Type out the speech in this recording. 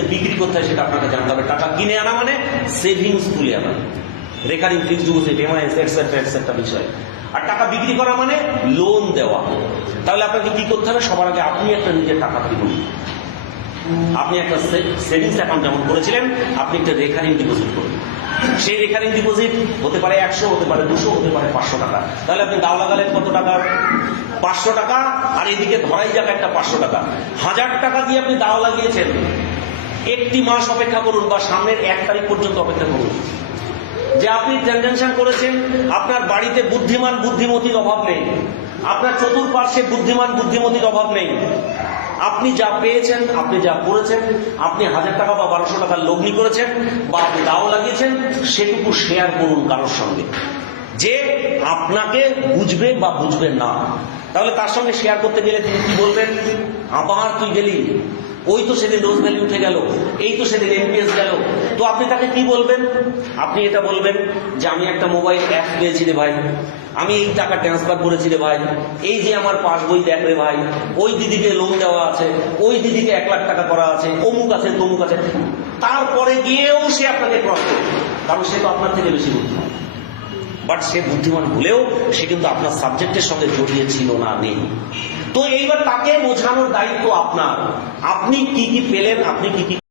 বিক্রি করতে হয় সেটা আপনাকে জানতে হবে। টাকা কিনে আনা মানে সেভিংস তুলে আনা। Recurring fixed deposit MIS etcetera etcetera বিষয়। আর টাকা বিক্রি করা মানে লোন দেওয়া। তাহলে আপনাকে কি করতে হবে? সবার আগে আপনি একটা নিজের টাকা কিনুন। আপনি একটা সেভিংস অ্যাকাউন্ট যেমন করেছিলেন, আপনি একটা রেকারিং ডিপোজিট করুন। সেই রেকারিং ডিপোজিট হতে পারে একশো, হতে পারে দুশো, হতে পারে পাঁচশো টাকা। তাহলে আপনি দাও লাগালেন কত টাকা? পাঁচশো টাকা। আর এদিকে ধরাই যাক একটা পাঁচশো টাকা। হাজার টাকা দিয়ে আপনি দাও লাগিয়েছেন। একটি মাস অপেক্ষা করুন বা সামনের এক তারিখ পর্যন্ত অপেক্ষা করুন। যে আপনি ট্রানজাকশন করেছেন, আপনার বাড়িতে বুদ্ধিমান বুদ্ধিমতির অভাব নেই। আপনার চতুর্পার্শ্বে বুদ্ধিমান বুদ্ধিমতির অভাব নেই। আপনি যা পেয়েছেন, আপনি যা করেছেন, আপনি হাজার টাকা বা বারোশো টাকার লগ্নি করেছেন বা আপনি দাও লাগিয়েছেন, সেটুকু শেয়ার করুন কারোর সঙ্গে। যে আপনাকে বুঝবে বা বুঝবে না। তাহলে তার সঙ্গে শেয়ার করতে গেলে তিনি কি বলবেন? আবার তুই গেলি। ওই তো সেদিন রোজ ভ্যালি উঠে গেল, এই তো সেদিন এনপিএস গেল। তো আপনি তাকে কি বলবেন? আপনি এটা বলবেন যে, আমি একটা মোবাইল অ্যাপ পেয়েছি রে ভাই। আমি এই টাকা ট্রান্সফার করেছি রে ভাই। এই যে আমার পাসবই দেখ রে ভাই, ওই দিদিকে লোন দেওয়া আছে, ওই দিদিকে এক লাখ টাকা করা আছে, অমুক আছে, তমুক আছে। তারপরে গিয়েও সে আপনাকে করবে কারণ সে তো আপনার থেকে বেশি বুদ্ধিমান। বাট সে বুদ্ধিমান হলেও সে কিন্তু আপনার সাবজেক্টের সঙ্গে জড়িয়ে ছিল না, নেই। তো এইবার তাকে বোঝানোর দায়িত্ব আপনার। আপনি কি কি পেলেন আপনি কি কি